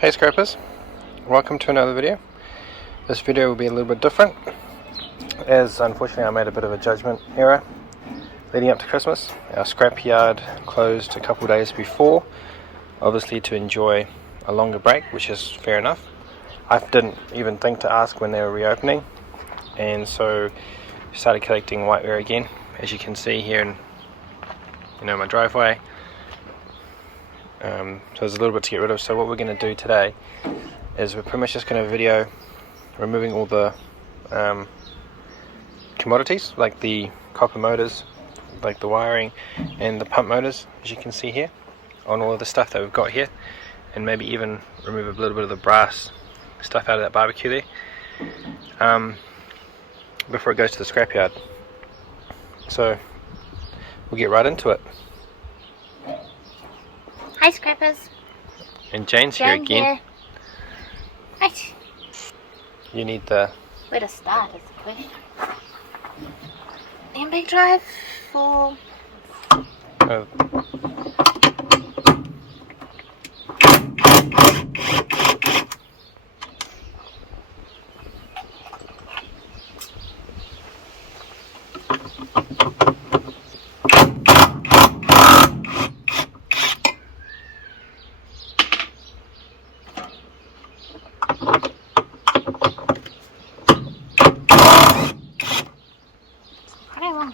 Hey scrapers, welcome to another video. This video will be a little bit different as unfortunately I made a bit of a judgment error leading up to Christmas. Our scrapyard closed a couple of days before, obviously to enjoy a longer break, which is fair enough. I didn't even think to ask when they were reopening, and so started collecting whiteware again, as you can see here in my driveway. So there's a little bit to get rid of. So what we're going to do today is we're pretty much just going to video removing all the commodities, like the copper motors, like the wiring and the pump motors, as you can see here, on all of the stuff that we've got here, and maybe even remove a little bit of the brass stuff out of that barbecue there before it goes to the scrapyard. So we'll get right into it. Hi scrappers. And Jane's here again. Here. Right. You need the... Where to start is the question. Big drive for...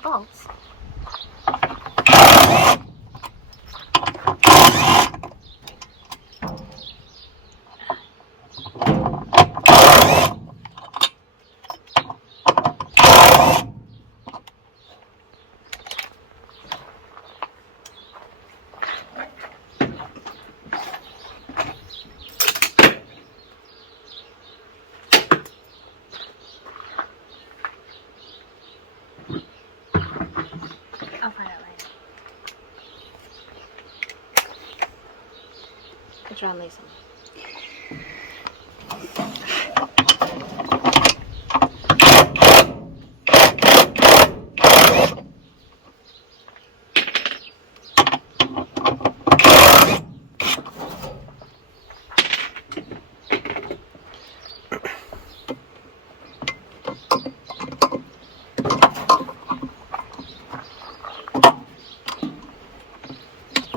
bolts. I'll find out later. It's around Lisa.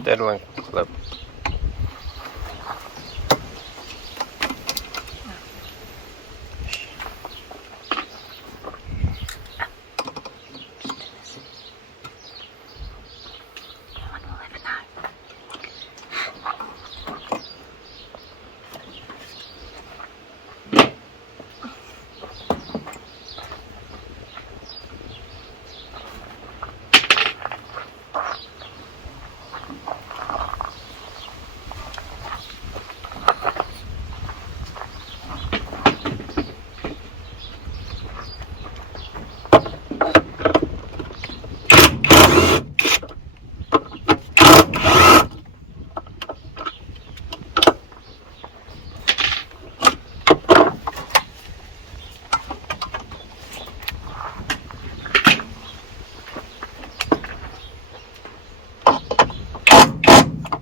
Dead one clip.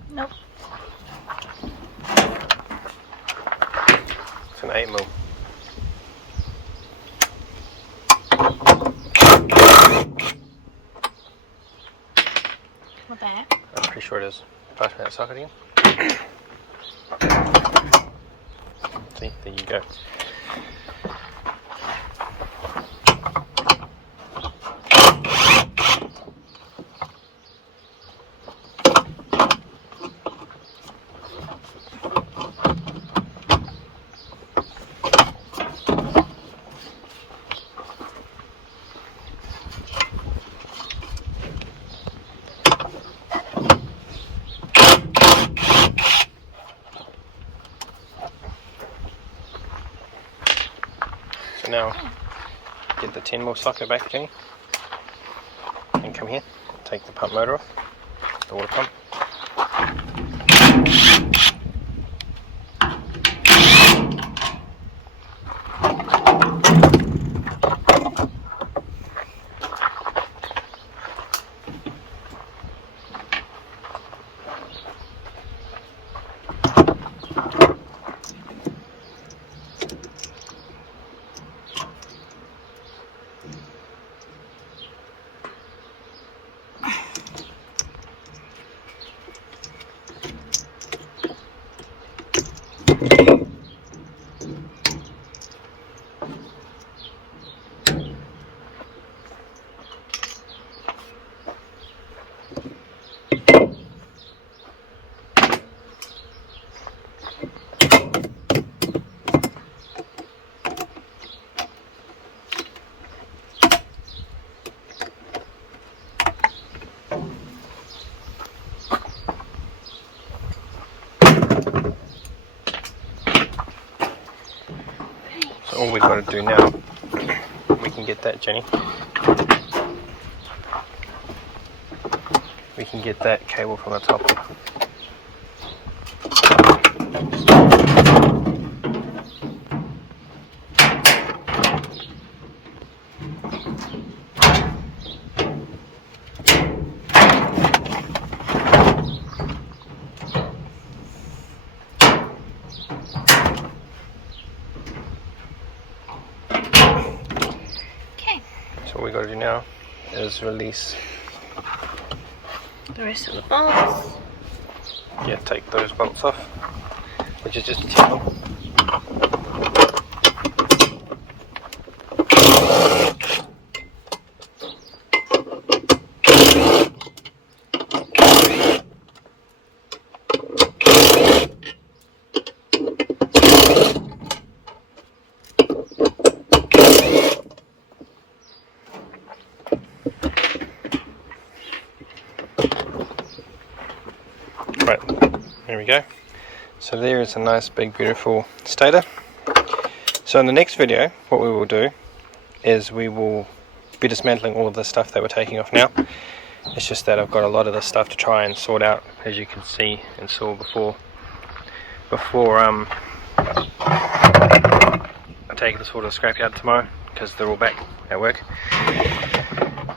Nope. It's an 8mm. What the heck? I'm pretty sure it is. Pass me that socket again. See, there you go. So now get the 10mm socket back again and come here, take the pump motor off, the water pump. all we got to do now, we can get that, Jenny. We can get that cable from the top. So what we got to do now is release the rest of the bolts. Yeah, take those bolts off, which is just a tip. Right, there we go. So there is a nice big beautiful stator. So in the next video what we will do is we will be dismantling all of the stuff that we're taking off now. It's just that I've got a lot of this stuff to try and sort out, as you can see and saw before I take this all to the scrapyard tomorrow, because they're all back at work.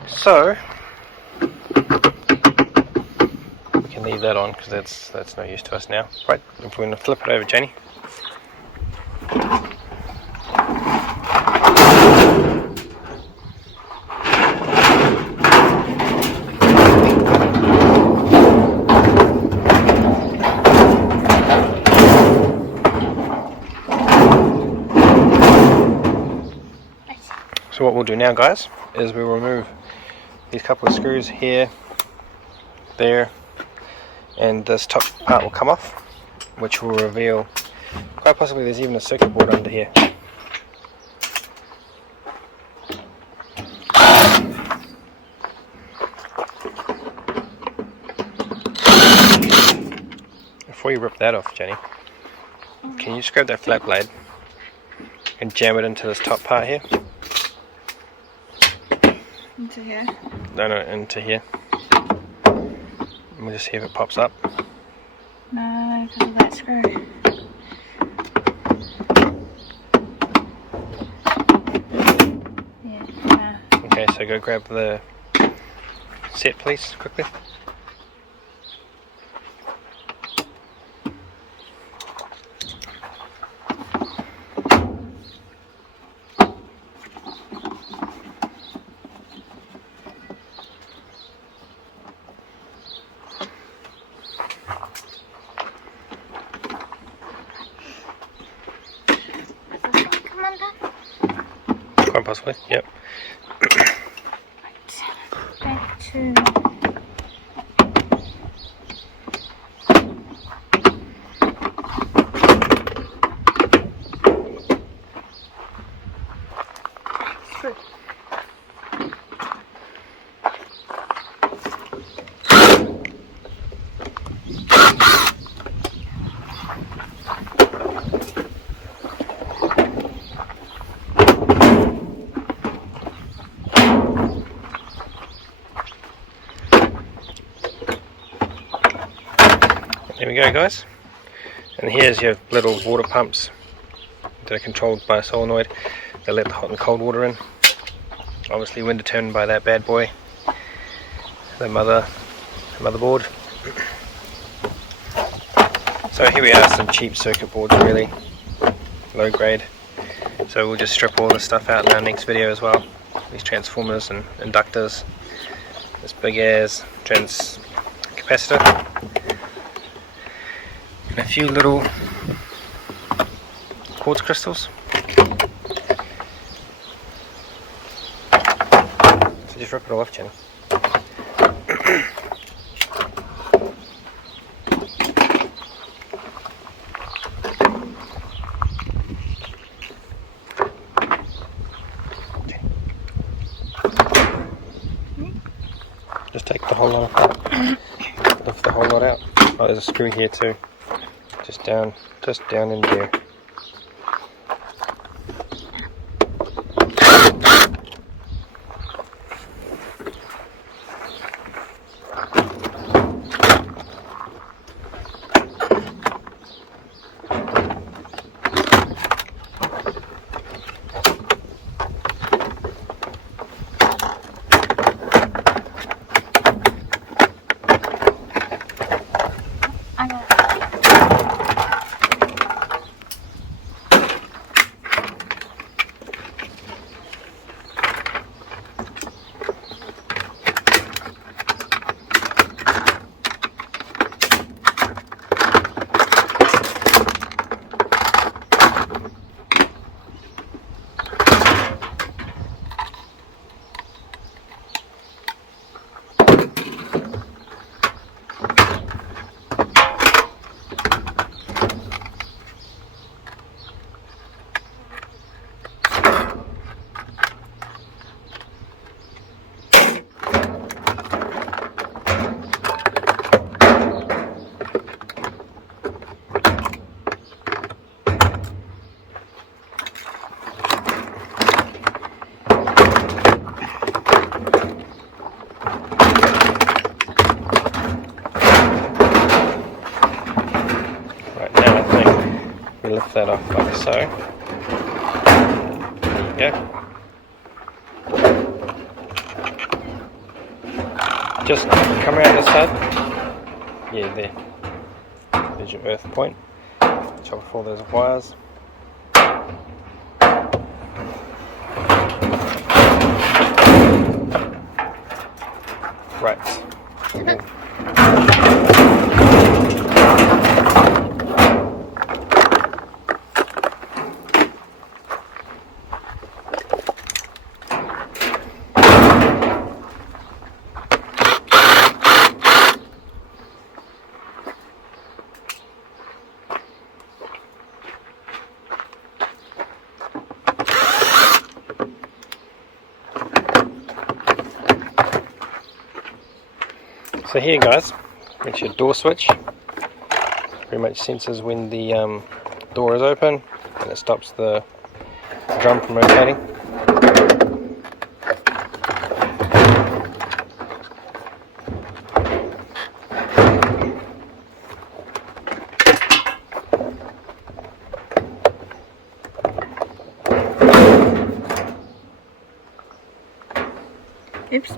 So leave that on because that's no use to us now. Right, if we're going to flip it over, Jenny. So what we'll do now, guys, is we'll remove these couple of screws here, there, and this top part will come off, which will reveal, quite possibly there's even a circuit board under here. Before you rip that off, Jenny, can you just grab that flat blade and jam it into this top part here? Into here? No, into here. We'll just see if it pops up. No, because of that screw. Yeah. Okay, so go grab the set, please, quickly. Quite possibly, yep. Back to... There we go, guys, and here's your little water pumps that are controlled by a solenoid. They let the hot and cold water in. Obviously wind determined by that bad boy, the motherboard. So here we are, some cheap circuit boards, really low grade. So we'll just strip all this stuff out in our next video as well. These transformers and inductors, this big ass capacitor, and a few little quartz crystals. So just rip it all off, Jenny. Just take the whole lot apart. Lift the whole lot out. Oh, there's a screw here too. Just down in there. thing. We lift that off like so. There you go. Just come around this side. Yeah, there. There's your earth point. Chop off all those wires. Right. So here guys, it's your door switch. Pretty much senses when the door is open and it stops the drum from rotating. Oops.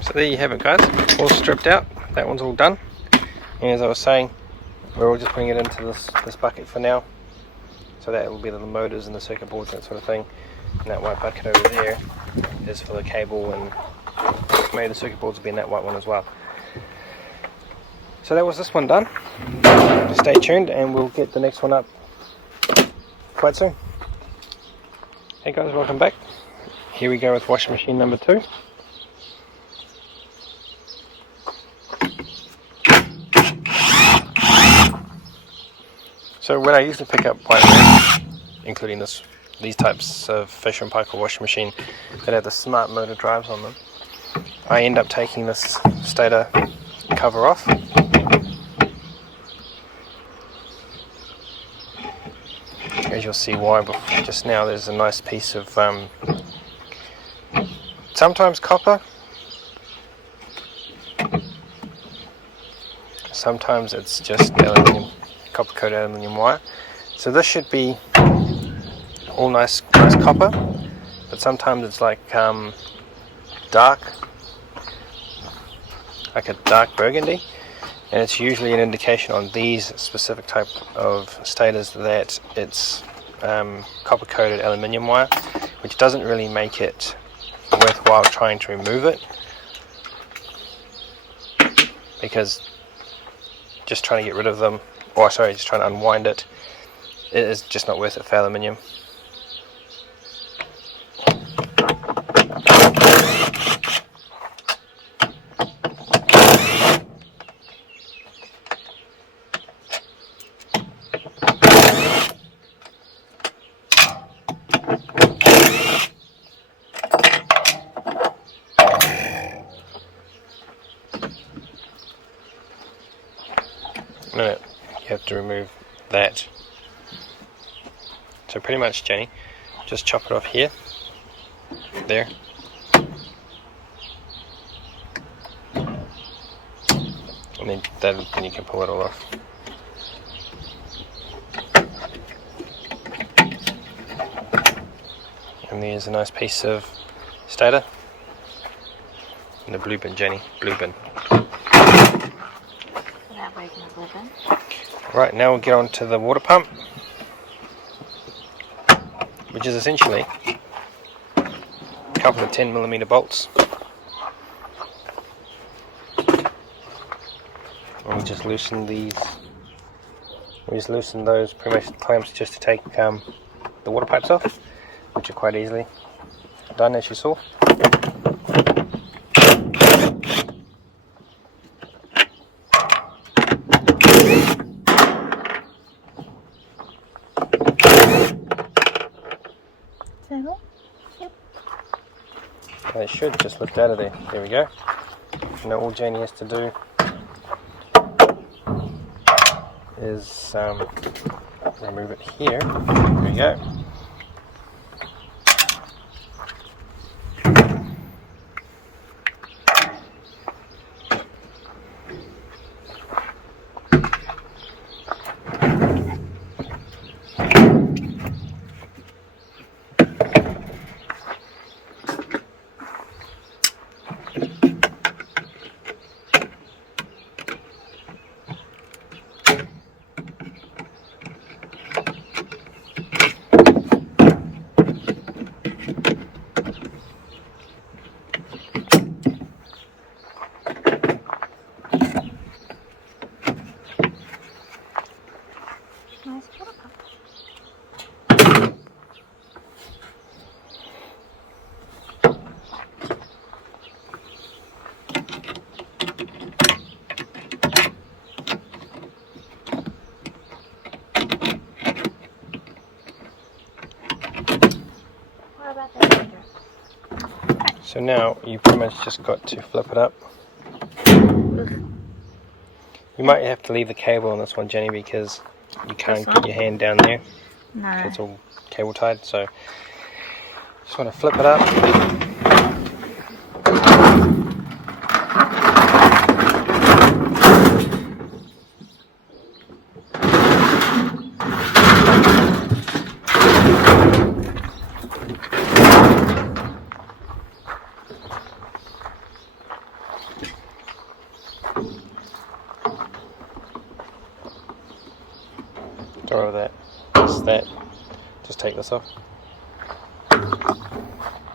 So there you have it guys, all stripped out. That one's all done. And as I was saying, we're all just putting it into this bucket for now. So that will be the motors and the circuit boards and that sort of thing. And that white bucket over there is for the cable, and maybe the circuit boards will be in that white one as well. So that was this one done. Stay tuned and we'll get the next one up quite soon. Hey guys, welcome back. Here we go with washing machine number 2. So when I usually pick up Whiteware, including these types of Fisher & Paykel washing machine that have the smart motor drives on them, I end up taking this stator cover off. As you'll see why, but just now there's a nice piece of sometimes copper, sometimes it's just aluminium, copper coated aluminium wire. So this should be all nice copper, but sometimes it's like dark burgundy, and it's usually an indication on these specific type of stators that it's copper coated aluminium wire, which doesn't really make it worthwhile trying to remove it, because just trying to get rid of them, or sorry, just trying to unwind it, it is just not worth it for aluminium. No, you have to remove that. So pretty much, Jenny, just chop it off here, there, and then you can pull it all off. And there's a nice piece of stator. And the blue bin, Jenny, blue bin. Right, now we'll get on to the water pump, which is essentially a couple of 10mm bolts. And we just loosen these. We just loosen those pretty much clamps just to take the water pipes off, which are quite easily done, as you saw. They should just lift out of there. There we go. Now all Janie has to do is remove it here. There we go. Nice water cup. What about the heater? So now you pretty much just got to flip it up. You might have to leave the cable on this one, Jenny, because you can't get your hand down there. No. It's all cable tied, so just want to flip it up. Sorry about that. Just that. Just take this off.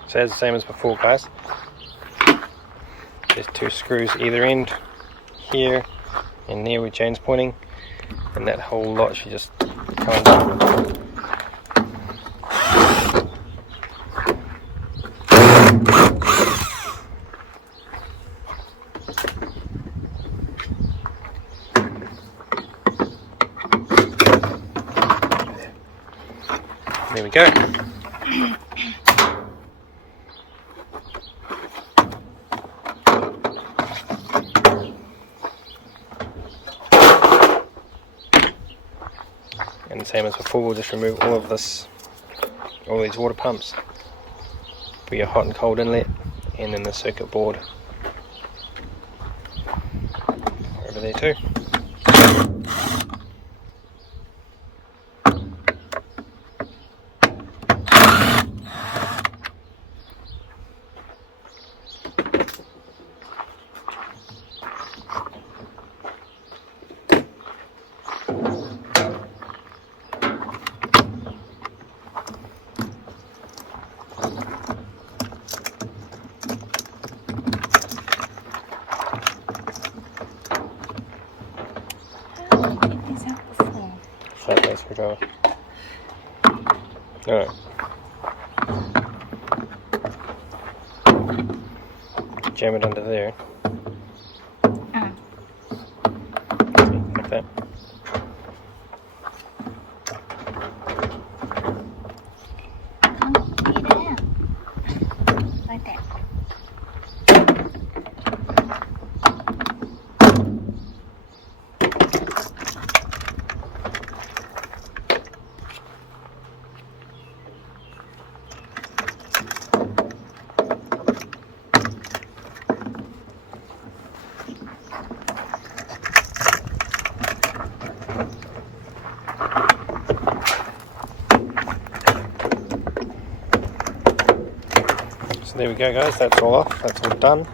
So it's the same as before, guys. There's two screws either end, here and there where Jane's pointing, and that whole lot should just come undone. There we go. And the same as before, we'll just remove all of this, all these water pumps for your hot and cold inlet, and then the circuit board over there too. Flat base screwdriver. Alright. Jam it under there. Like that. Like that. So there we go, guys, that's all off, that's all done.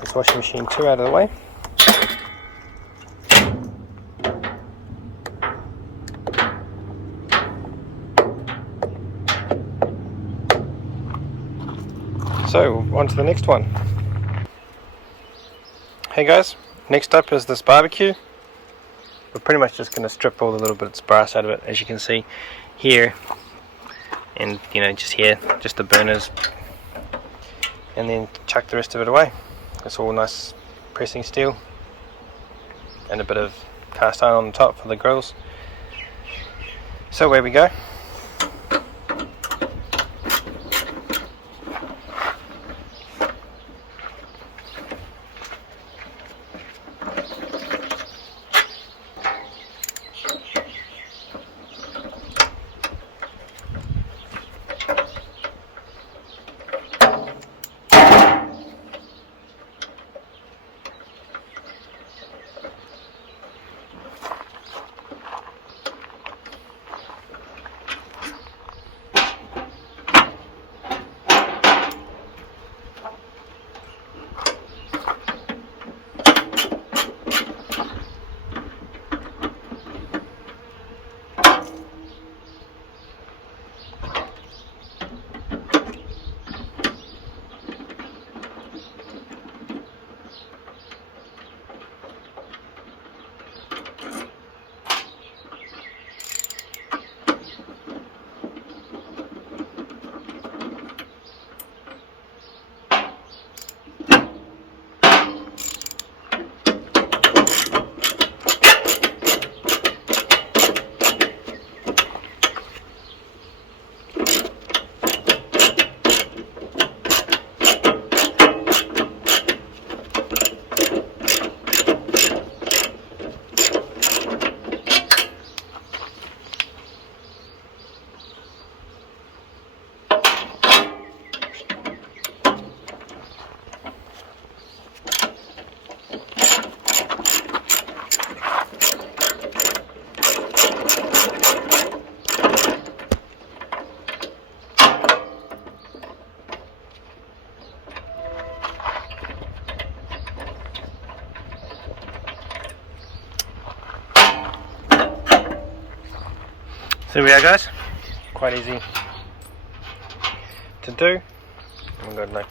This washing machine 2 out of the way. So, on to the next one. Hey guys, next up is this barbecue. We're pretty much just going to strip all the little bits of brass out of it, as you can see here. And, you know, just here, just the burners. And then chuck the rest of it away. It's all nice pressing steel. And a bit of cast iron on the top for the grills. So away we go. So there we are, guys. Quite easy to do. We've got a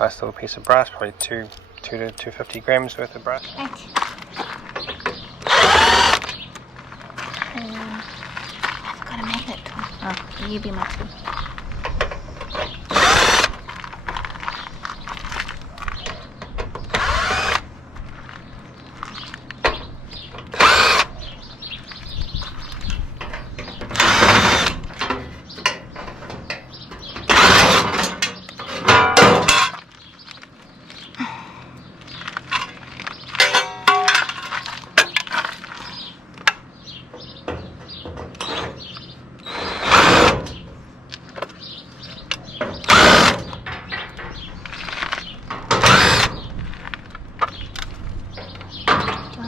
nice little piece of brass, probably 2 to 250 grams worth of brass. Thanks. I've got a magnet tool. Oh, you be my tool.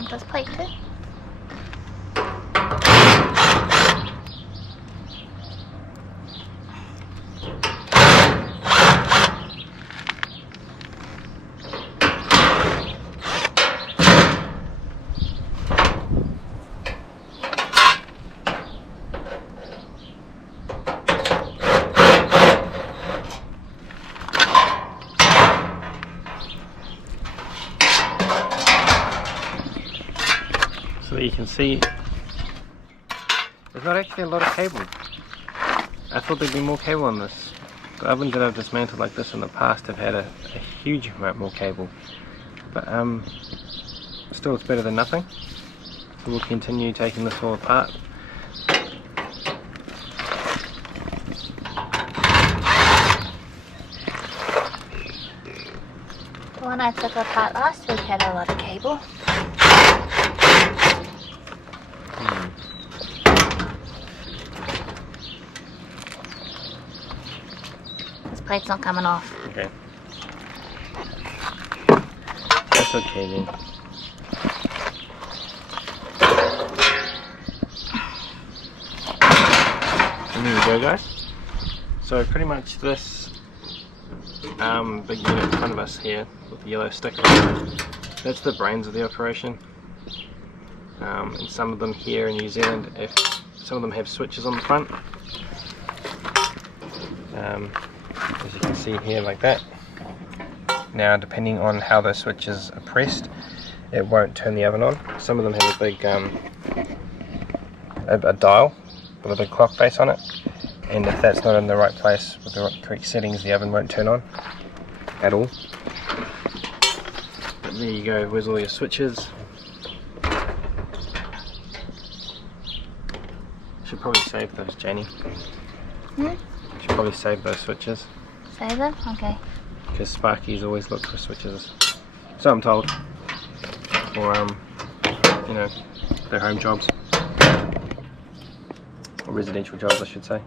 This plate too? So that you can see there's not actually a lot of cable. I thought there'd be more cable on this. The ovens that I've dismantled like this in the past have had a huge amount more cable. But still it's better than nothing. So we'll continue taking this all apart. The one I took apart last week had a lot of cable. This plate's not coming off. Okay. That's okay then. And there we go, guys. So pretty much this big unit in front of us here with the yellow sticker on it, that's the brains of the operation. And some of them here in New Zealand, some of them have switches on the front. As you can see here, like that. Now, depending on how those switches are pressed, it won't turn the oven on. Some of them have a big a dial with a big clock face on it, and if that's not in the right place with the correct settings, the oven won't turn on at all. But there you go. Where's all your switches? Should probably save those, Janie. Should probably save those switches. Save them? Okay. Because Sparkies always look for switches. So I'm told. For, you know, their home jobs. Or residential jobs, I should say.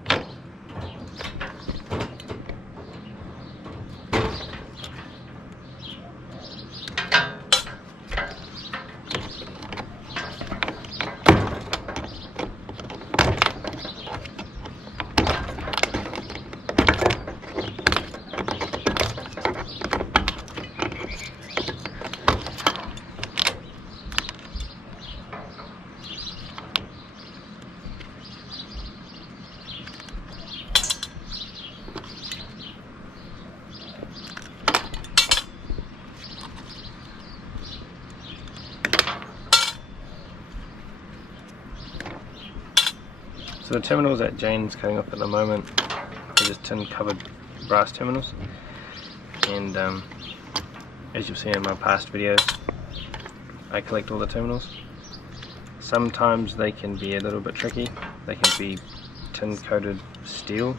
So the terminals that Jane's cutting up at the moment are just tin covered brass terminals, and as you've seen in my past videos, I collect all the terminals. Sometimes they can be a little bit tricky. They can be tin coated steel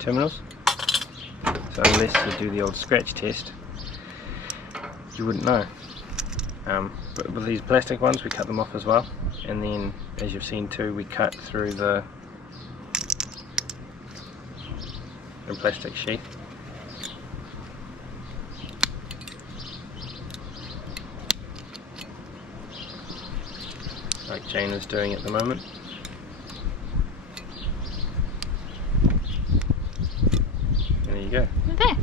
terminals, so unless you do the old scratch test you wouldn't know. But with these plastic ones we cut them off as well, and then as you've seen too, we cut through the plastic sheath. Like Jane is doing at the moment. And there you go. Okay.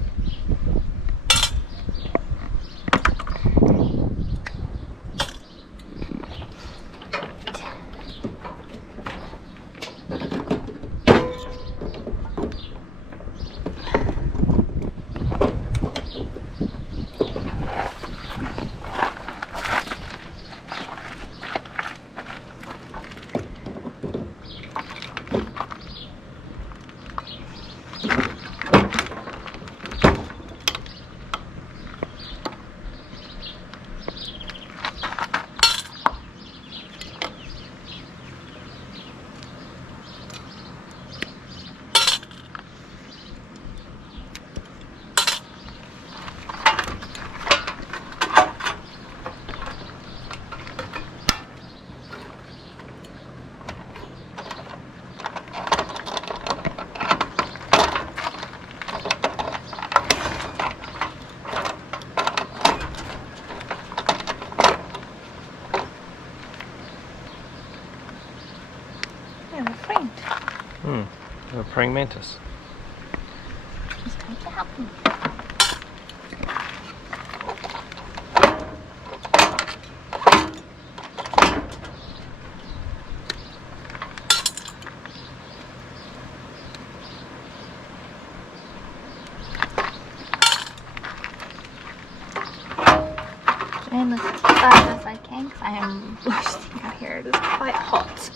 praying mantis. He's trying to help me. And as fast as I can, because I am roasting out here. It is quite hot.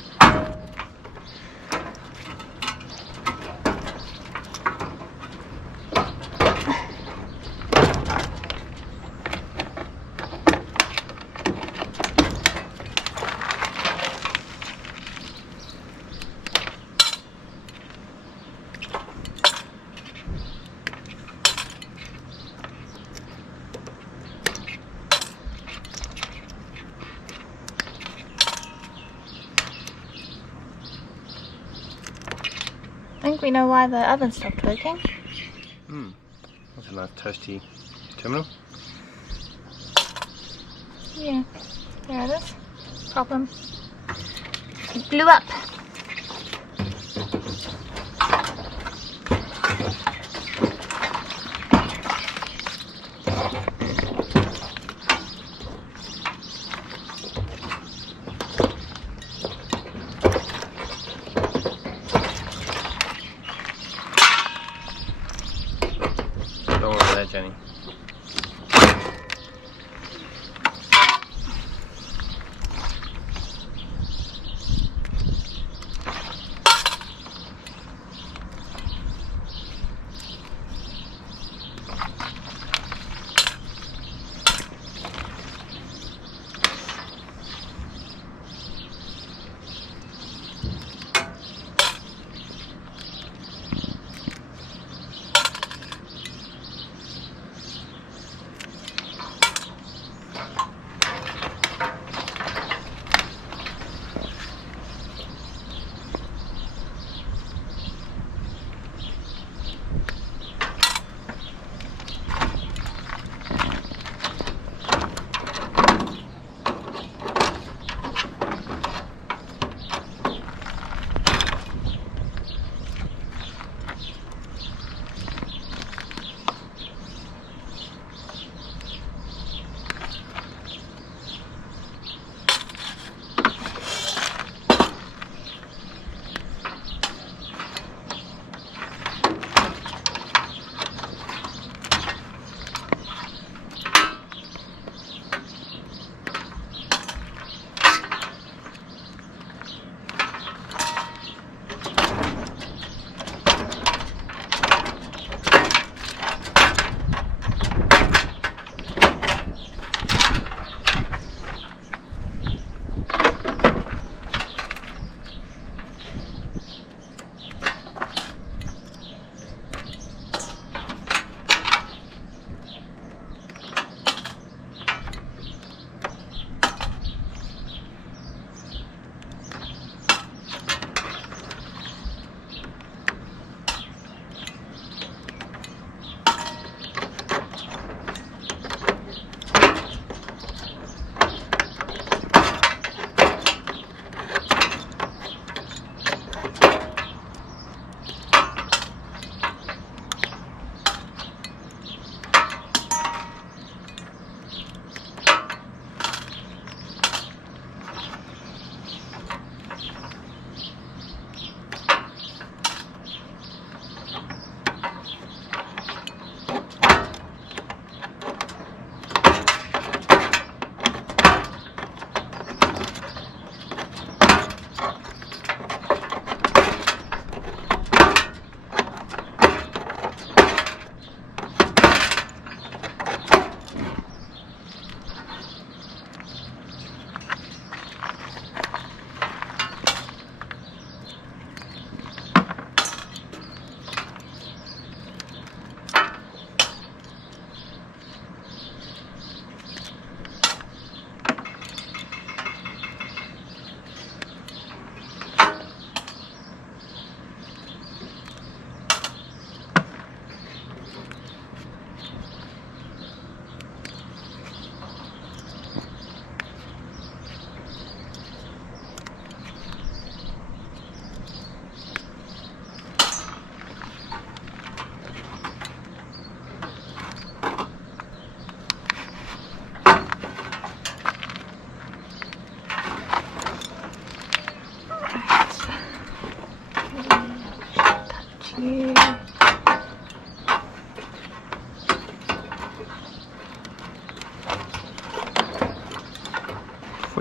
I think we know why the oven stopped working. That's a nice toasty terminal. Yeah, there it is. Problem. It blew up. Don't worry about that, Jenny.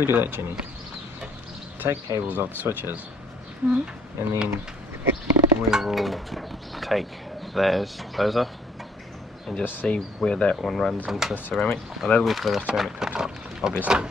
we do that, Jenny, take cables off the switches, and then we will take those off and just see where that one runs into the ceramic. Well, that'll be for the ceramic cooktop, obviously.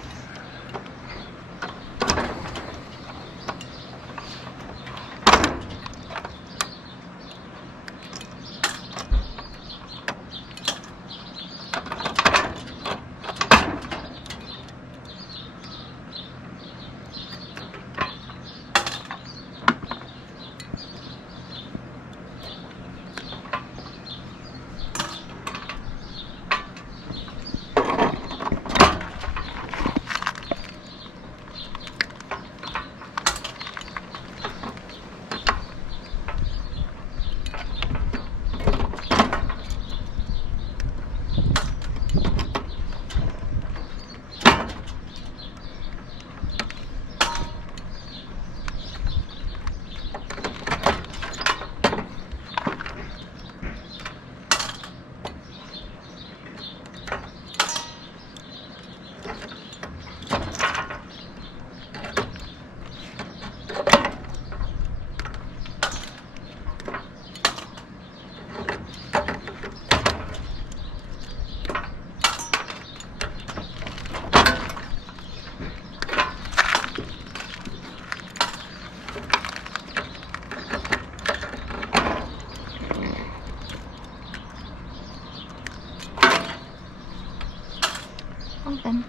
Open.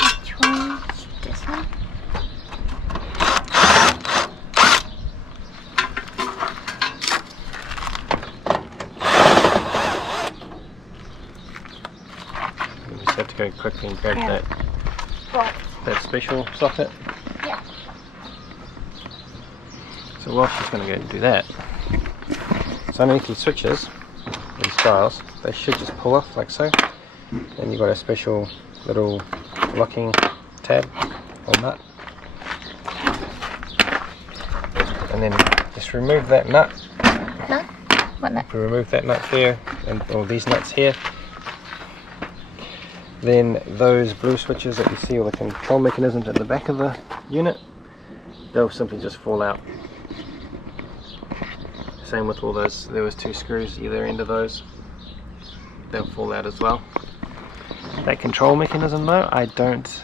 Which one? This one? Have to go quickly and grab Yeah. that special socket. Yeah. So while she's going to go and do that, so underneath these switches, these dials, they should just pull off like so. And you've got a special little locking tab or nut. And then just remove that nut. Nut? What nut? If we remove that nut there, and all these nuts here, then those blue switches that you see, all the control mechanisms at the back of the unit, they'll simply just fall out. Same with all those, there was 2 screws either end of those, they'll fall out as well. That control mechanism though, I don't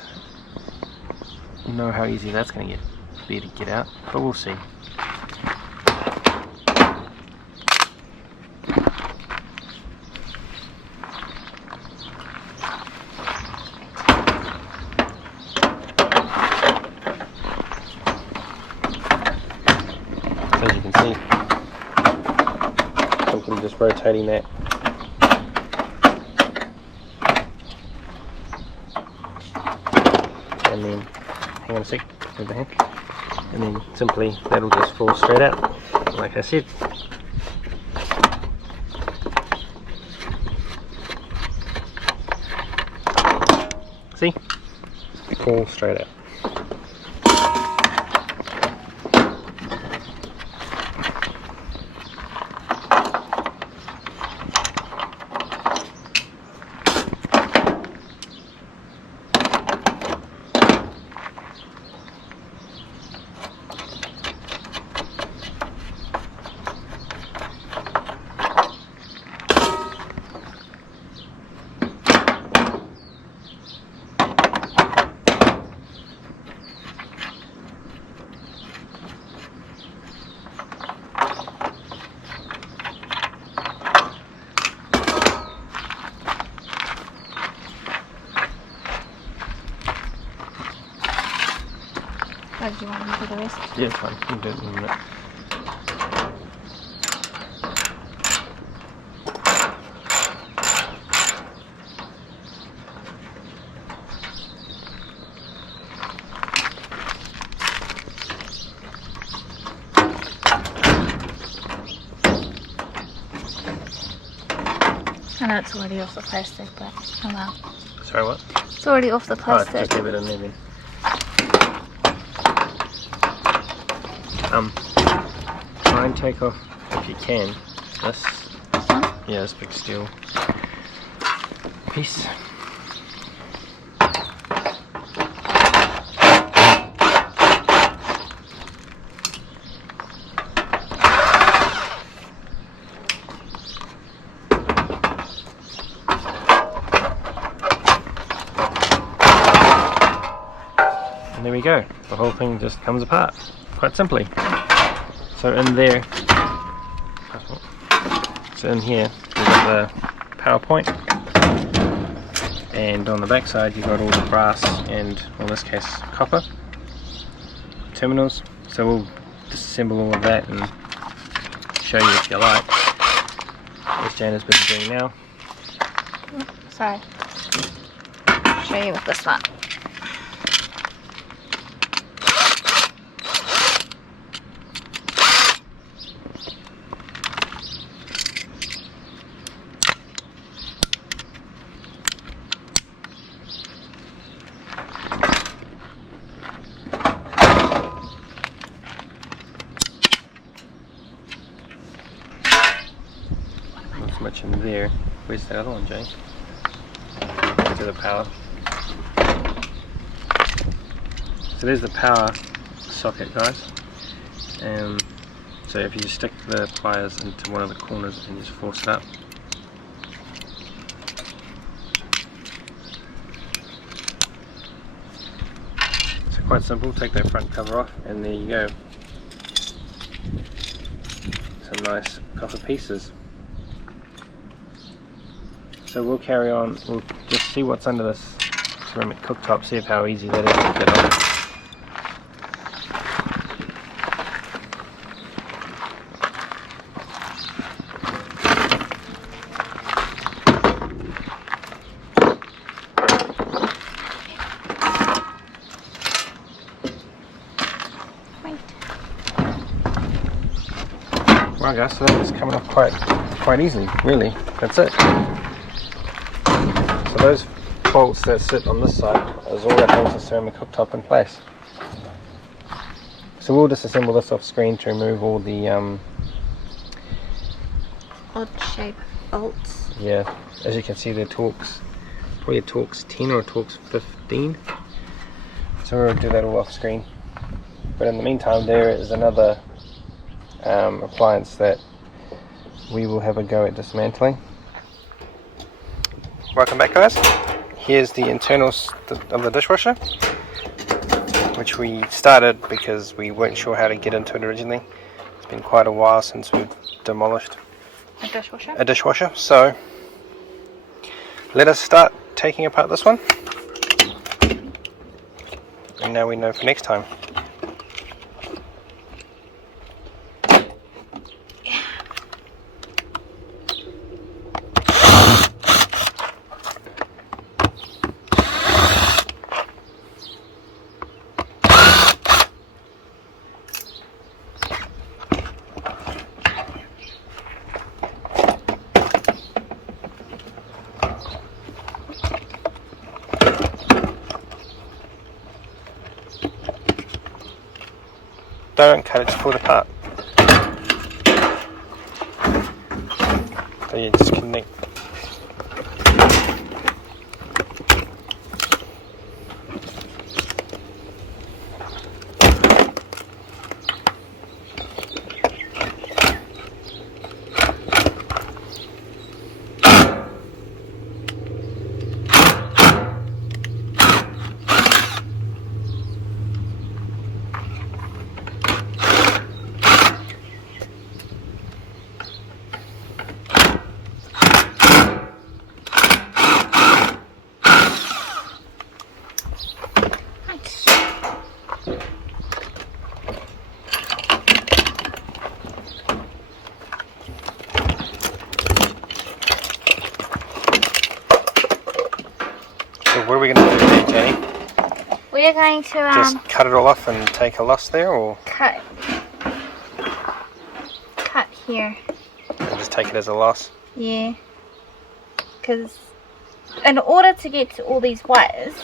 know how easy that's going to be to get out, but we'll see. As you can see, simply just rotating that. And then, hang on a sec, move the hand. And then simply, that'll just fall straight out, like I said. See? Fall straight out. Or do you want me to do the rest? Yeah, it's fine. You can do it in a minute. I know it's already off the plastic, but oh well. Sorry, what? It's already off the Oh, plastic. just leave it in there then. Try and take off, if you can, this. This one? Yeah, this big steel piece. And there we go, the whole thing just comes apart, quite simply. So in there, so in here we've got the power point, and on the back side you've got all the brass and, well, in this case, copper terminals. So we'll disassemble all of that and show you if you like, as Jan is busy doing now. Sorry. Show you with this one. Not so much in there. Where's the other one, Jane? To the power. So there's the power socket, guys. So if you just stick the pliers into one of the corners and just force it up. So quite simple, take that front cover off and there you go. Some nice copper pieces. So we'll carry on, we'll just see what's under this ceramic cooktop, see how easy that is to get on. Right guys, so that was coming off quite easily, really. That's it. So those bolts that sit on this side is all that holds the ceramic cooktop in place. So we'll disassemble this off screen to remove all the Odd shape bolts. yeah, as you can see they're Torx, probably a Torx 10 or a Torx 15. So we'll do that all off screen. But in the meantime there is another appliance that we will have a go at dismantling. Welcome back guys. Here's the internals of the dishwasher, which we started because we weren't sure how to get into it originally. It's been quite a while since we've demolished a dishwasher, so let us start taking apart this one, and now we know for next time. Don't cut it, just pull it apart. So you just connect. So what are we going to do there, Jenny? We are going to Just cut it all off and take a loss there, or cut here. just take it as a loss? Yeah. because in order to get to all these wires,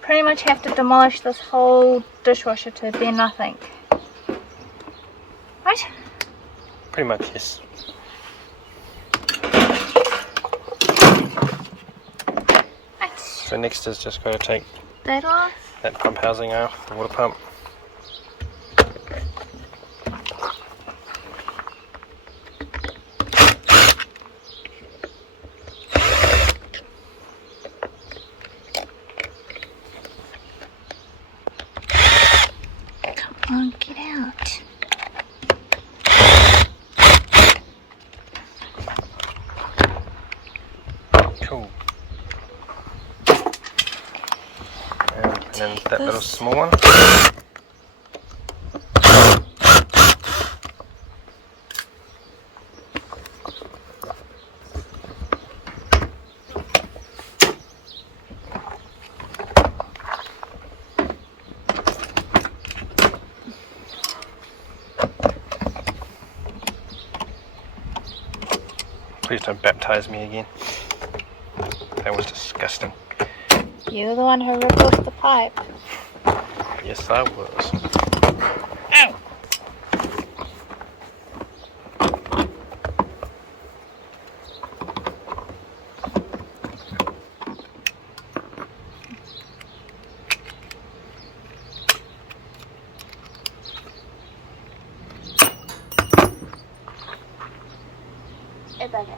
pretty much have to demolish this whole dishwasher to bare nothing. Right? Pretty much, yes. Right. So next is just got to take That off. that pump housing off, the water pump. Come on, get out. Cool. And then that little small one. Please don't baptize me again. That was disgusting. You're the one who ripped off the pipe. Yes, I was. Ow! It's okay.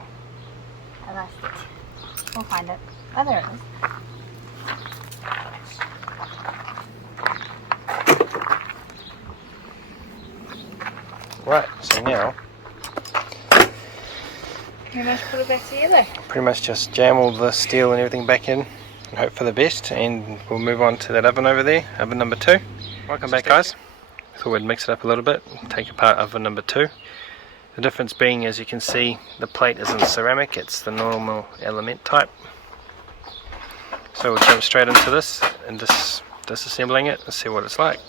I lost it. We'll find it. Oh, there it is. Right, so now Pretty much put it back together. pretty much just jam all the steel and everything back in and hope for the best, and we'll move on to that oven over there, oven number 2. Welcome back, guys. Thought we'd mix it up a little bit, take apart oven number 2. The difference being, as you can see, the plate isn't ceramic, it's the normal element type. So we'll jump straight into this and just disassembling it and see what it's like.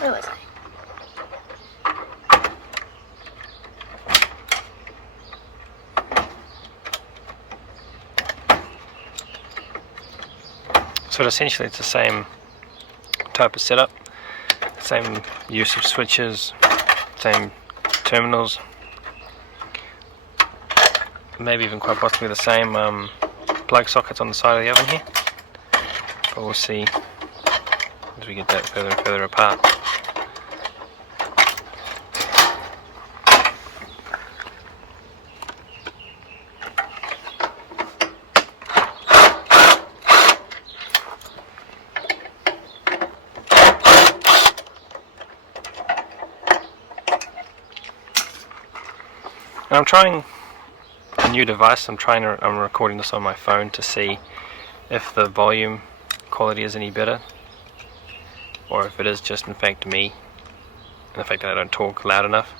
Where was I? So essentially it's the same type of setup, same use of switches, same terminals, maybe even quite possibly the same plug sockets on the side of the oven here, but we'll see as we get that further and further apart. And I'm trying a new device. I'm recording this on my phone to see if the volume quality is any better, or if it is just in fact me and the fact that I don't talk loud enough.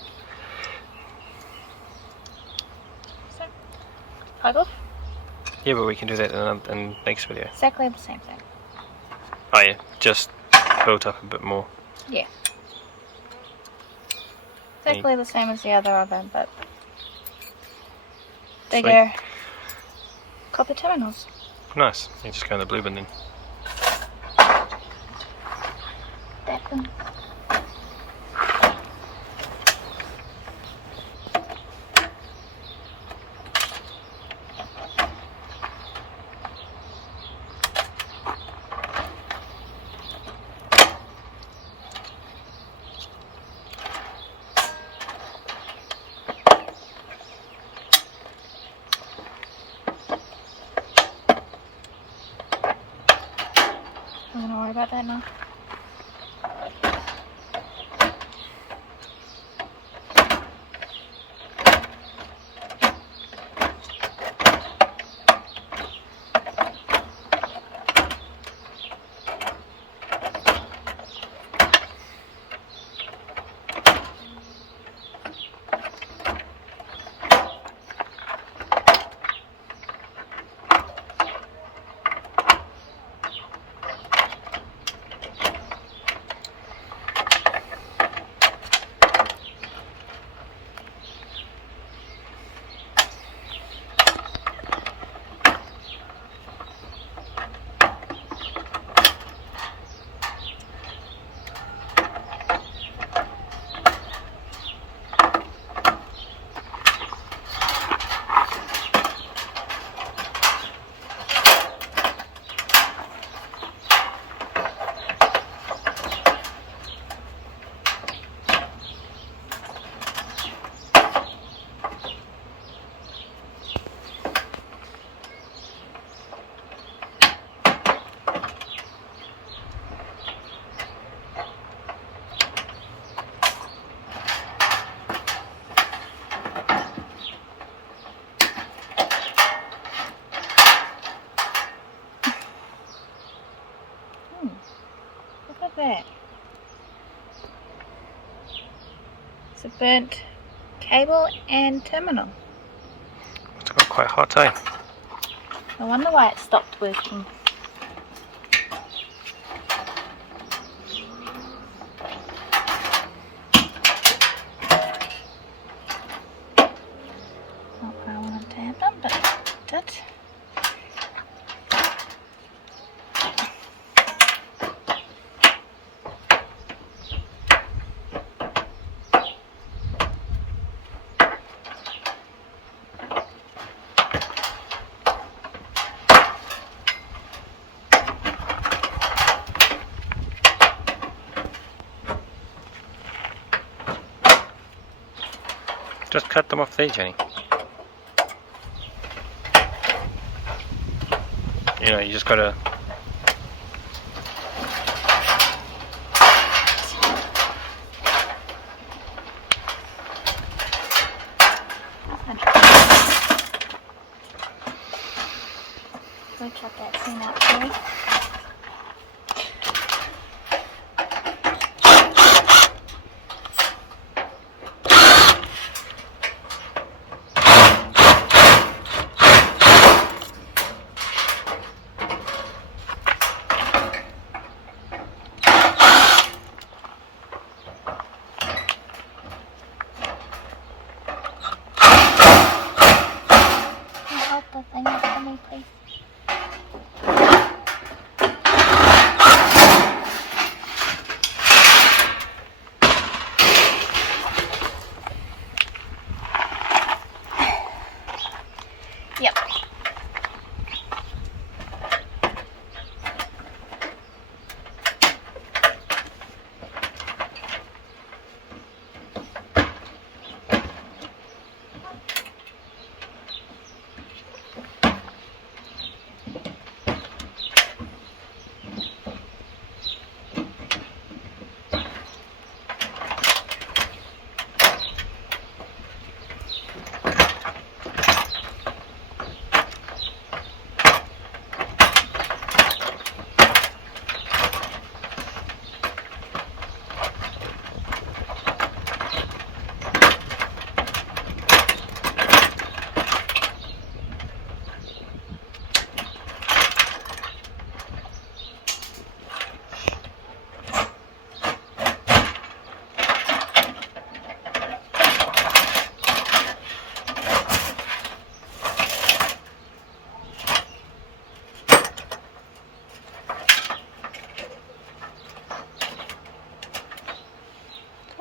So, plug off. Yeah, but we can do that in the next video. Exactly the same thing. Oh yeah, just built up a bit more. Yeah. Exactly the same as the other oven, but bigger, copper terminals. Nice. You just go in the blue bin then. That bin. I'm gonna worry about that now. Look at that. It's a burnt cable and terminal. It's got quite hot, eh? I wonder why it stopped working. Not what I wanted to happen, but it did. Just cut them off there, Jenny. You know, you just gotta. We'll cut that seam out too.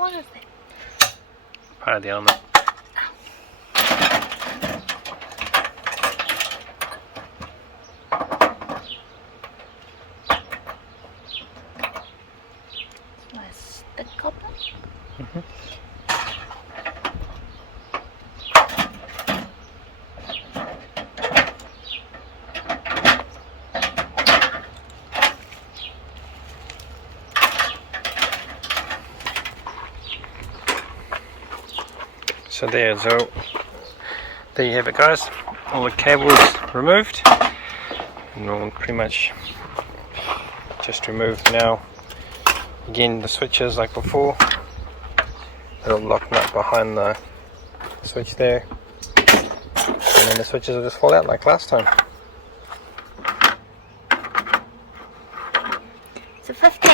What is that? Part of the element. Nice thick copper. So there you have it, guys. All the cables removed, and we'll pretty much just remove now. Again, the switches like before, it'll lock nut behind the switch there, and then the switches will just fall out like last time. So 15.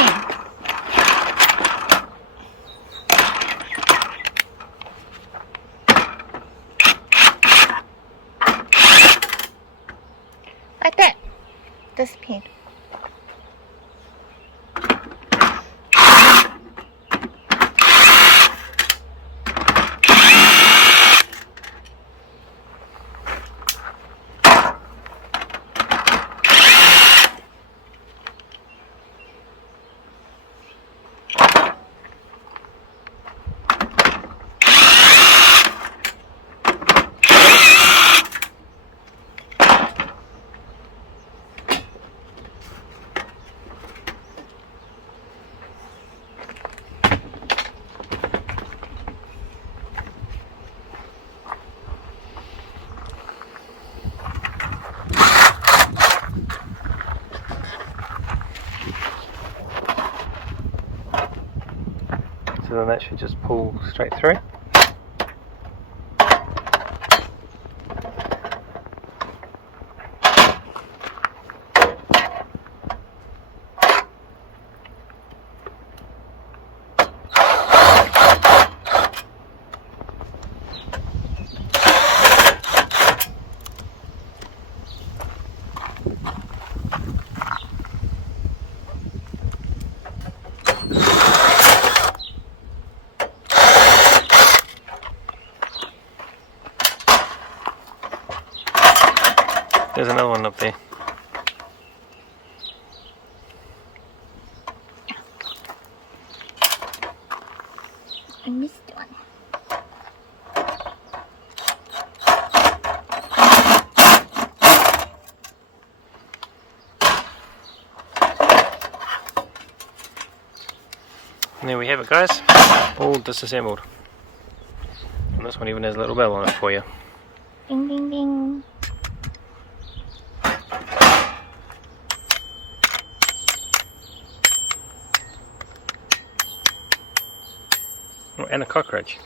Like that. Disappeared. So then that should just pull straight through. There's another one up there. I missed one. And there we have it, guys, all disassembled. And this one even has a little bell on it for you. Ding ding ding. Oh, and a cockroach.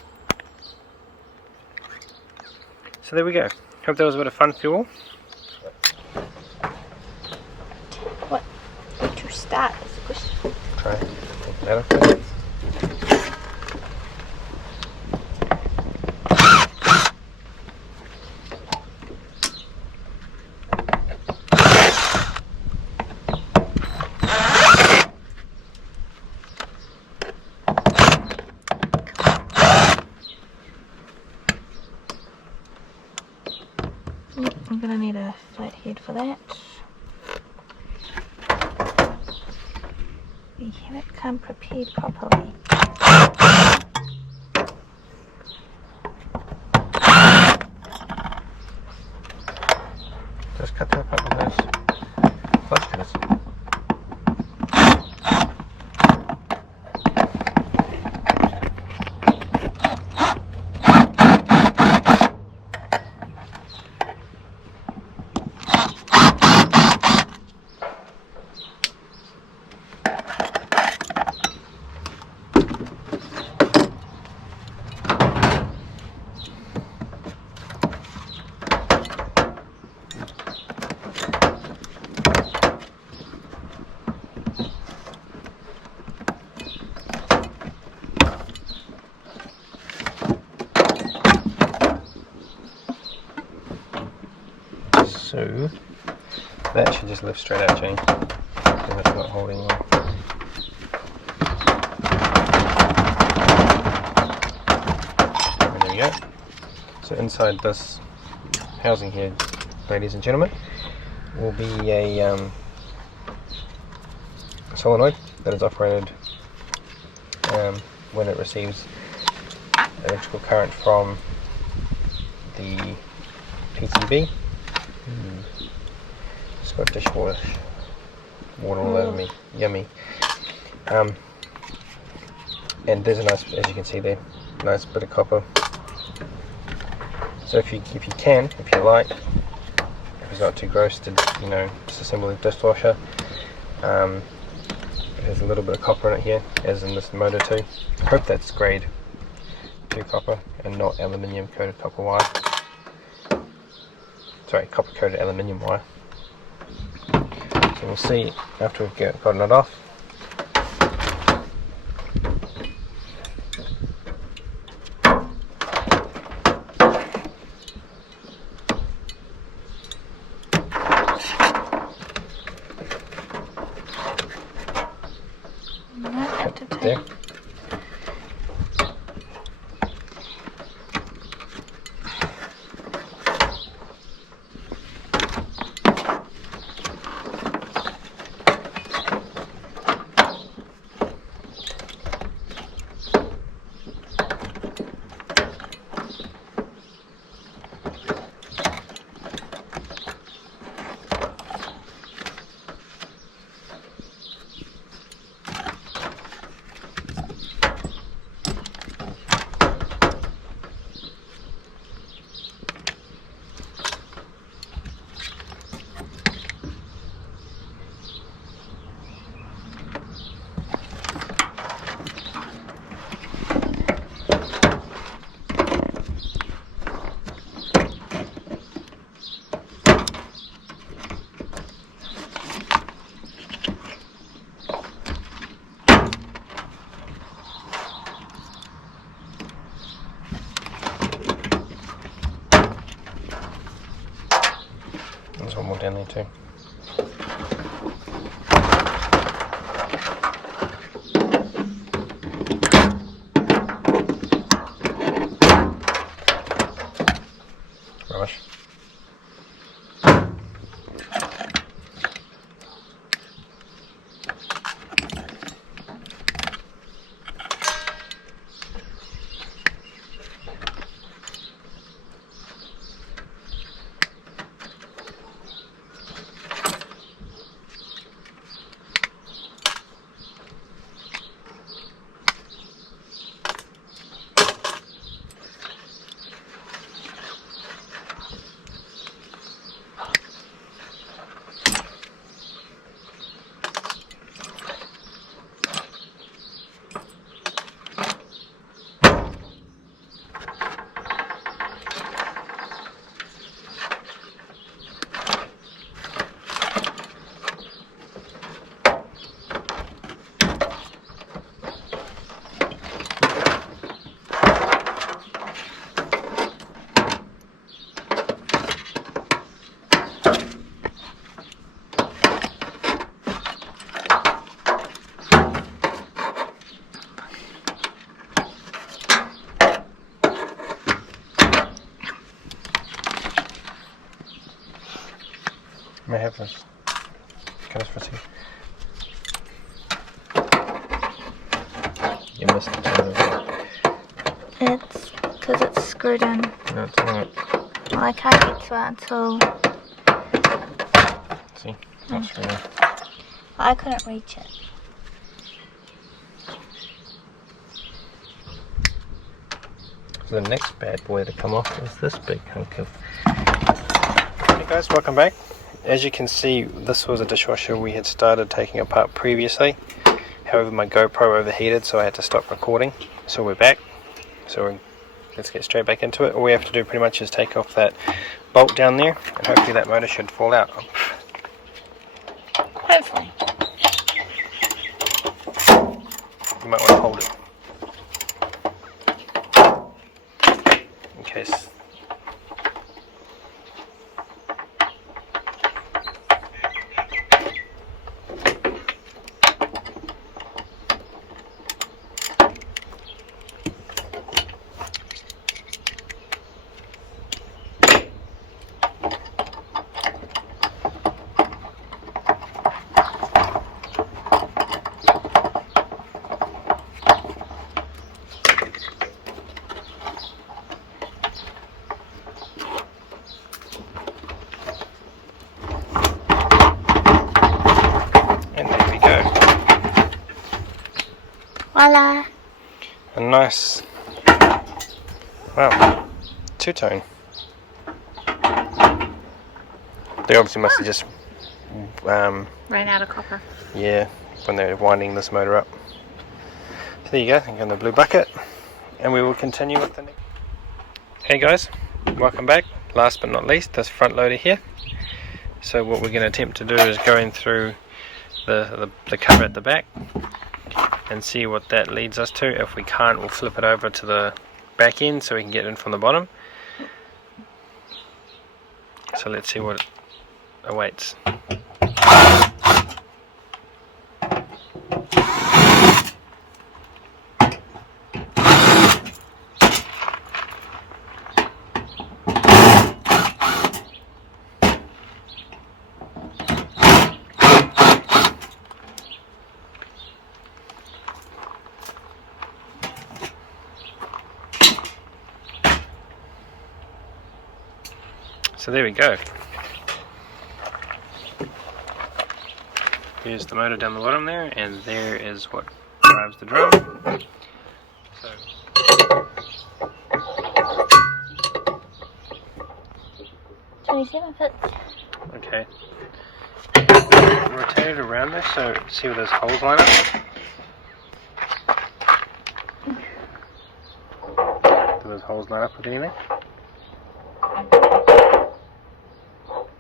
So there we go. Hope that was a bit of fun for you all. What to start is the question. Try take that off there. I'm gonna need a flat head for that. We haven't come prepared properly. Just cut that up with those flush cutters. So that should just lift straight out, Jane, because it's not holding on. inside this housing here, ladies and gentlemen, will be a solenoid that is operated when it receives electrical current from the PCB. It's got dishwater water all over me, yummy. And there's a nice, as you can see there, nice bit of copper. So if you like, if it's not too gross to disassemble the dishwasher, it has a little bit of copper in it here, as in this motor too. I hope that's grade 2 copper and not aluminium coated copper wire. Sorry, copper coated aluminium wire. So we'll see after we've gotten it off. There. There's one more down there too. Rubbish. May I have this? Can I for a second? You missed it. It's because it's screwed in. No, it's not. Well, I can't get to it until... See? Not screwed in. I couldn't reach it. So the next bad boy to come off is this big hunk of... Hey guys, welcome back. As you can see, this was a dishwasher we had started taking apart previously. However, my GoPro overheated, so I had to stop recording. So we're back. Let's get straight back into it. All we have to do pretty much is take off that bolt down there, and hopefully that motor should fall out. Hopefully. You might want to hold it. In case. Voila. A nice, wow, two-tone. They obviously must have just Ran out of copper. yeah, when they're winding this motor up. So there you go, in the blue bucket, and we will continue with the next. Hey guys, welcome back. Last but not least, this front loader here. So what we're going to attempt to do is going through the cover at the back and see what that leads us to. If we can't, we'll flip it over to the back end so we can get in from the bottom. So let's see what awaits. So there we go. Here's the motor down the bottom there, and there is what drives the drum. So 27 fits. okay. Rotate it around there so see where those holes line up. Do those holes line up with anything?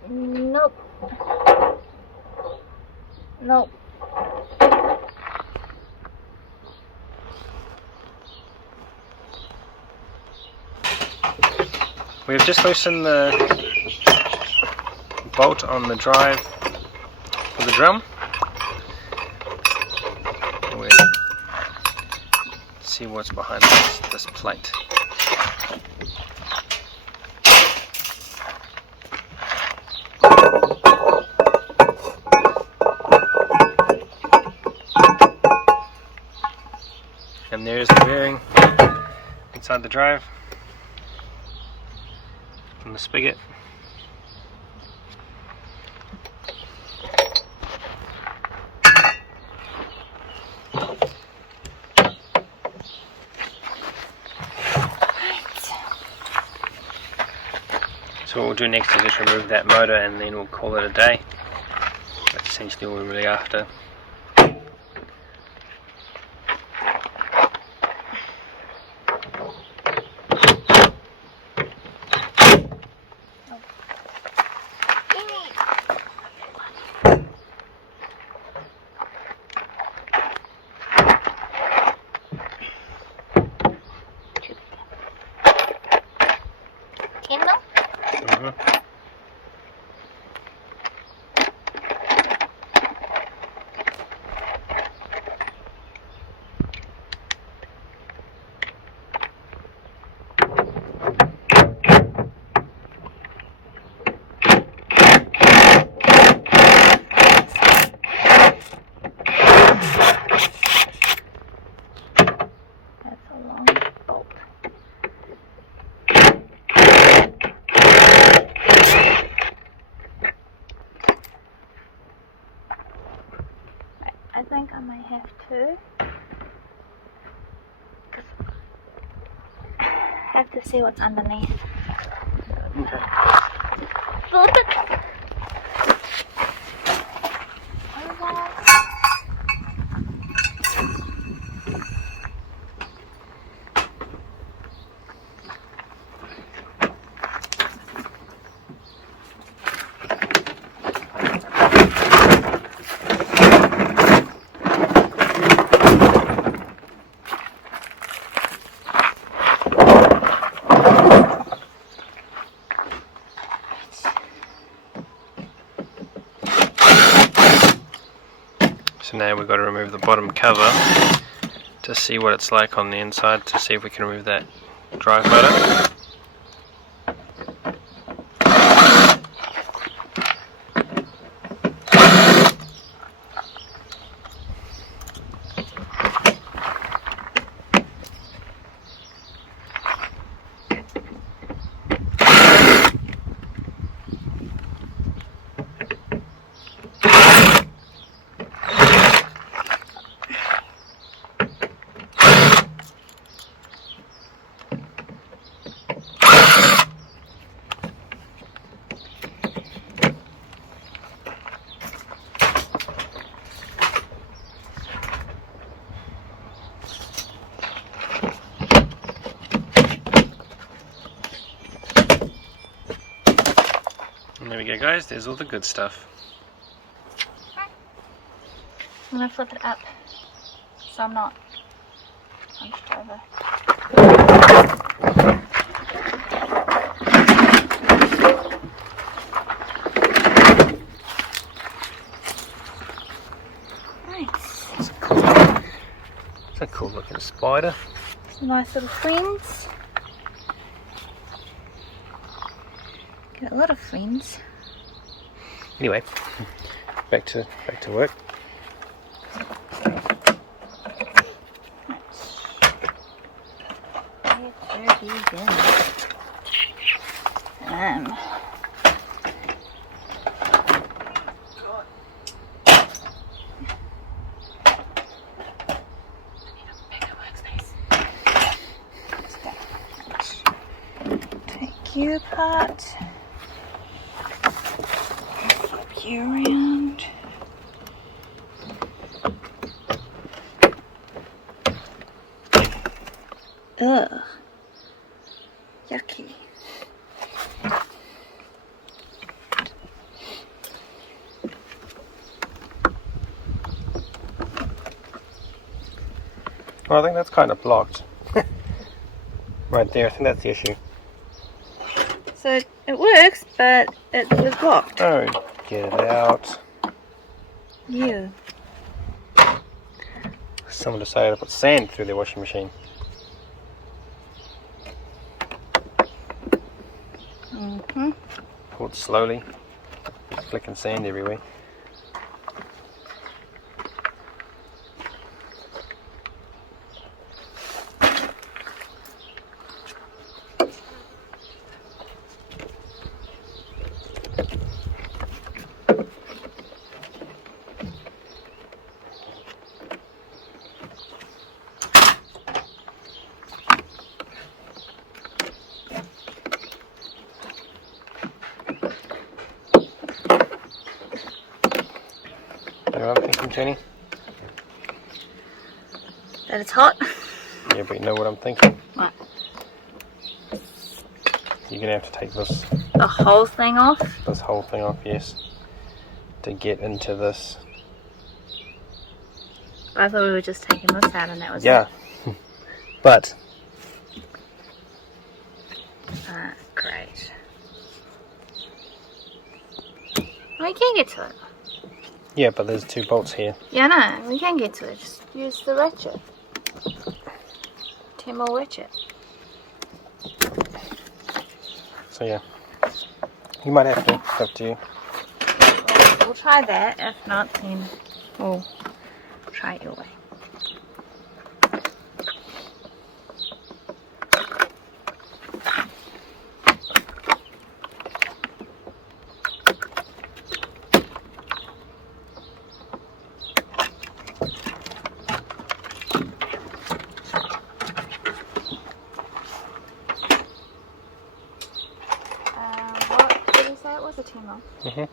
Nope. Nope. We've just loosened the bolt on the drive for the drum. We'll see what's behind this plate. And there's the bearing inside the drive and the spigot. So what we'll do next is just remove that motor and then we'll call it a day. That's essentially all we're really after. I think I might have to. Have to see what's underneath. Okay. Flip it. So now we've got to remove the bottom cover to see what it's like on the inside, to see if we can remove that drive motor. And there we go, guys, there's all the good stuff. I'm going to flip it up so I'm not hunched over. Nice. It's a cool looking spider. Some nice little friends. Got a lot of friends. Anyway, back to work. Where do you go? Take you apart. Flip you around. Ugh. Yucky. Well, I think that's kind of blocked. Right there, I think that's the issue. So it works, but it was blocked. Oh, get it out. You. Someone decided to put sand through their washing machine. Mm-hmm. Pulled slowly, flicking sand everywhere. You know what I'm thinking, Jenny? That it's hot. Yeah, but you know what I'm thinking? What? You're gonna have to take this The whole thing off? whole thing off, yes, to get into this. I thought we were just taking this out and that was Yeah, but it. Ah, great. We can get to it. yeah, but there's two bolts here. Yeah, no, we can get to it. Just use the ratchet. 10mm ratchet. So yeah, you might have to. It's up to you. We'll try that. If not, then we'll try it your way. What did you say it was? A 10mm? Mm-hmm.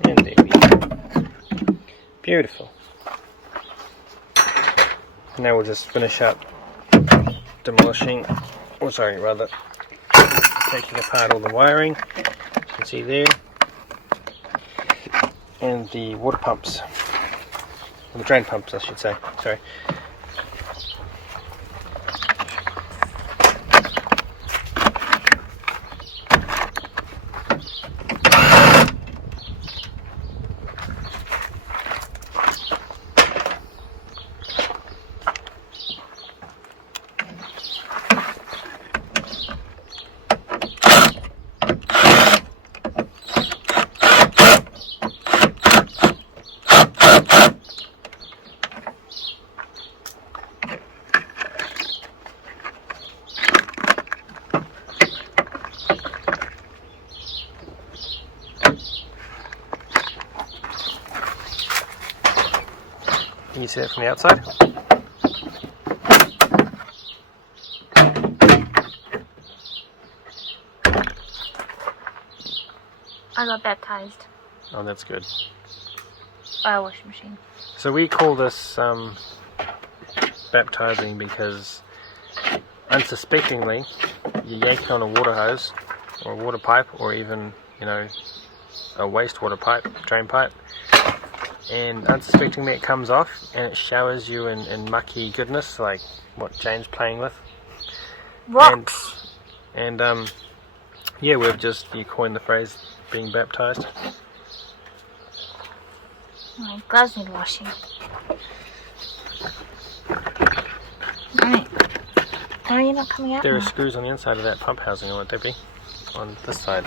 And there we go. Beautiful. Now we'll just finish up demolishing, or sorry, rather taking apart all the wiring. As you can see there. And the water pumps. Or the drain pumps, I should say. Sorry. Can you see that from the outside? I got baptized Oh, that's good. by a washing machine. So we call this baptizing because unsuspectingly you're yanking on a water hose or a water pipe, or even, you know, a wastewater pipe, drain pipe, and unsuspectingly it comes off and it showers you in mucky goodness like what Jane's playing with. Rocks. And yeah, you coined the phrase being baptized. My gloves need washing. Right. Are you not coming out? There are screws on the inside of that pump housing, won't there be? On this side.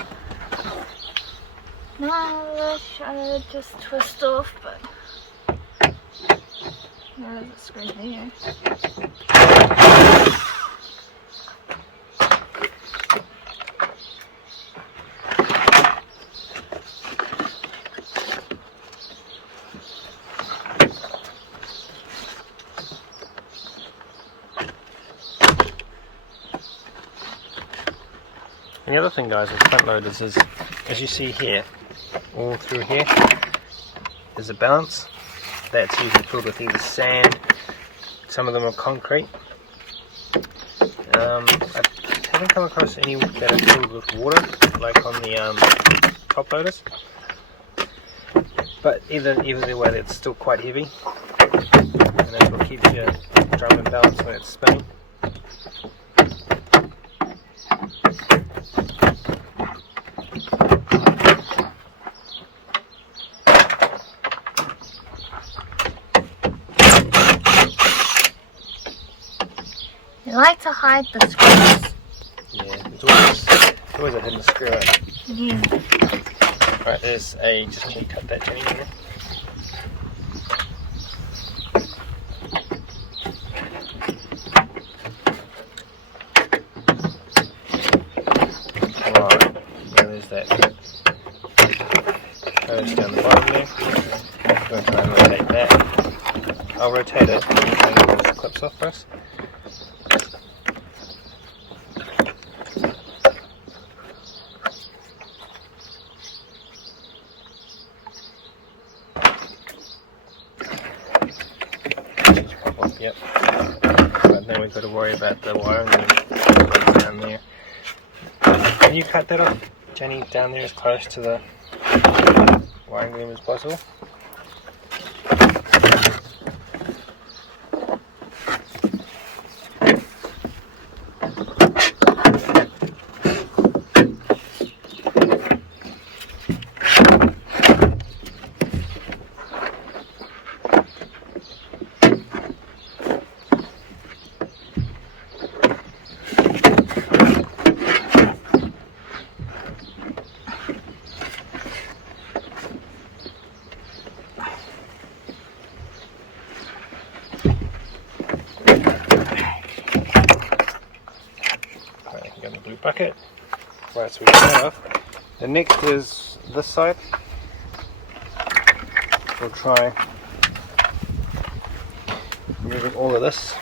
No, I should just twist off, but there's a screw there. And the other thing, guys, with front loaders is, as you see here, all through here, there's a balance that's usually filled with either sand, some of them are concrete. I haven't come across any that are filled with water, like on the top loaders. But either way, it's still quite heavy, and that's what keeps your drum in balance when it's spinning. I like to hide the screws. Yeah, it's always a hidden screw, right? Yeah. Right, there's a, just can you cut that, Jenny, here? Right, yeah, there's that. Goes down the bottom there. I'm going to try and rotate that. I'll rotate it and you can get those clips off first. Yep. But then we've got to worry about the wiring down there. Can you cut that off, Jenny, down there as close to the wiring loom as possible? Bucket. Right, so we get that off. The next is this side. We'll try removing all of this.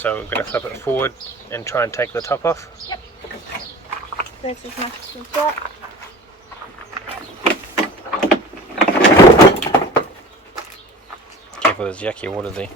So we're going to flip it forward and try and take the top off. Yep. That's as much as we've got. Careful, there's yucky water there.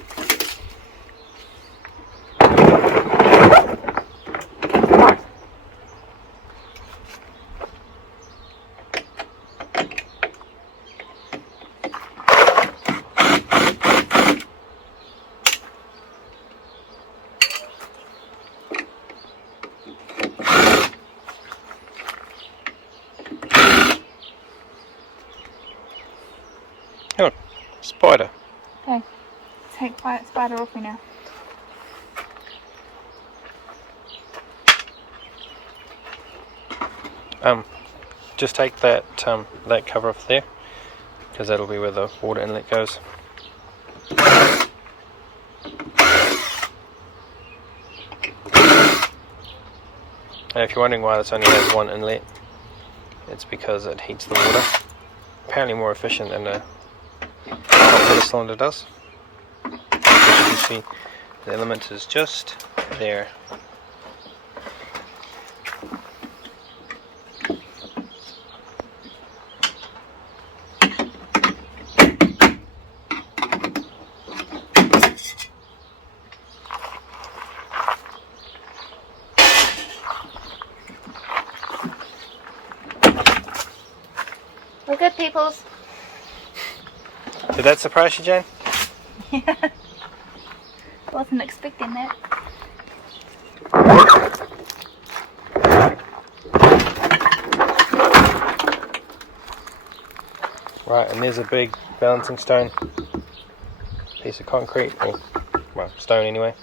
Come on, spider. Okay, take spider off me now. Just take that that cover off there, because that'll be where the water inlet goes. And if you're wondering why this only has one inlet, it's because it heats the water. Apparently more efficient than the hot water cylinder does. As you can see, the element is just there. We're good, peoples. Did that surprise you, Jane? Yeah. Wasn't expecting that. Right, and there's a big balancing stone, piece of concrete, or, well, stone anyway.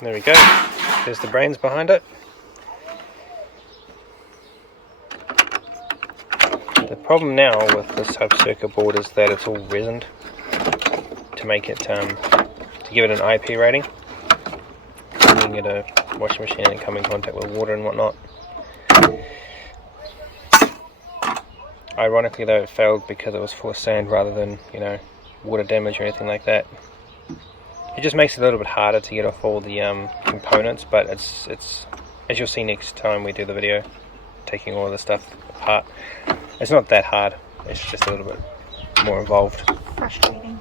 There we go, there's the brains behind it. The problem now with this type of circuit board is that it's all resined to make it, to give it an IP rating. You can get a washing machine and come in contact with water and whatnot. Ironically though, it failed because it was full of sand rather than, you know, water damage or anything like that. It just makes it a little bit harder to get off all the components, but it's as you'll see next time we do the video, taking all of the stuff apart. It's not that hard, it's just a little bit more involved. Frustrating.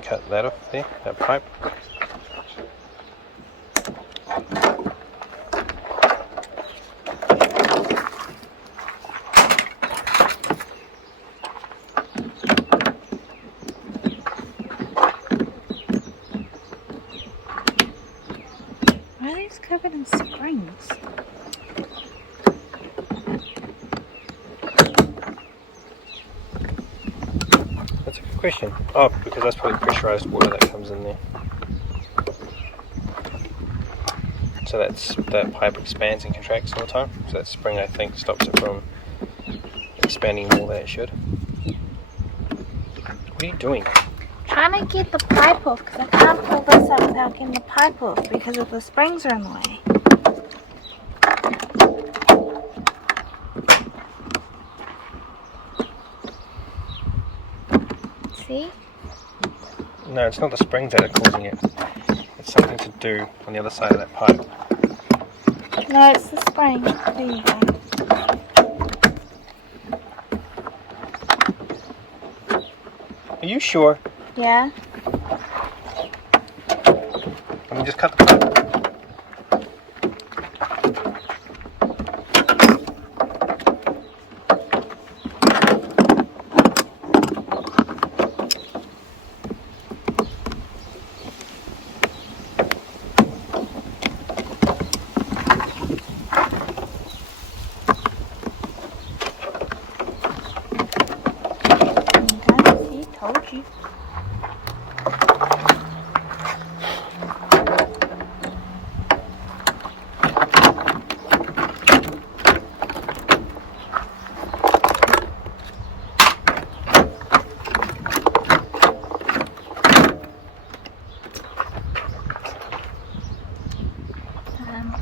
Cut that off there, that pipe. Why are these covered in springs? That's a good question. Oh, because that's probably pressurized water that comes in there. So that pipe expands and contracts all the time. So that spring, I think, stops it from expanding more than it should. What are you doing? Trying to get the pipe off because I can't pull this up without getting the pipe off because of the springs are in the way. See? No, it's not the springs that are causing it. It's something to do on the other side of that pipe. No, it's the spring. There you go. Are you sure? Yeah. just cut the pipe. See, told you.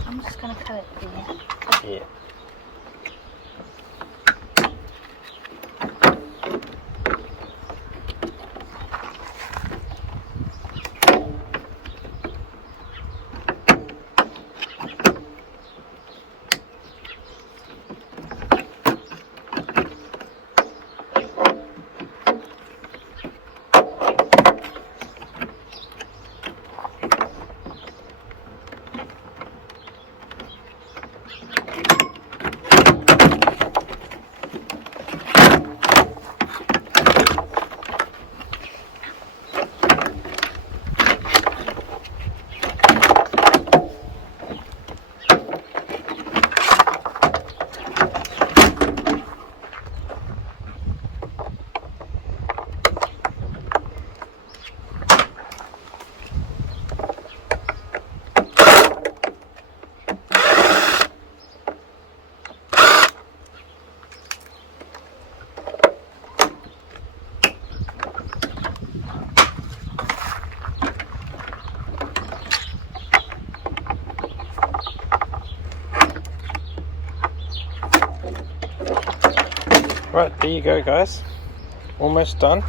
I'm just going to cut it there. Yeah. Right, there you go guys, almost done.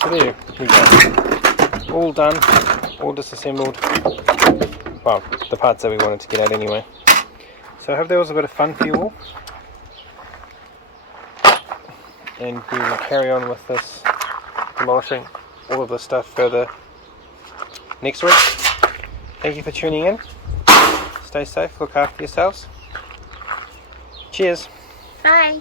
So there we go, all done, all disassembled, well, the parts that we wanted to get out anyway. So I hope that was a bit of fun for you all, and we will carry on with this, demolishing all of this stuff further next week. Thank you for tuning in, stay safe, look after yourselves, cheers. Bye.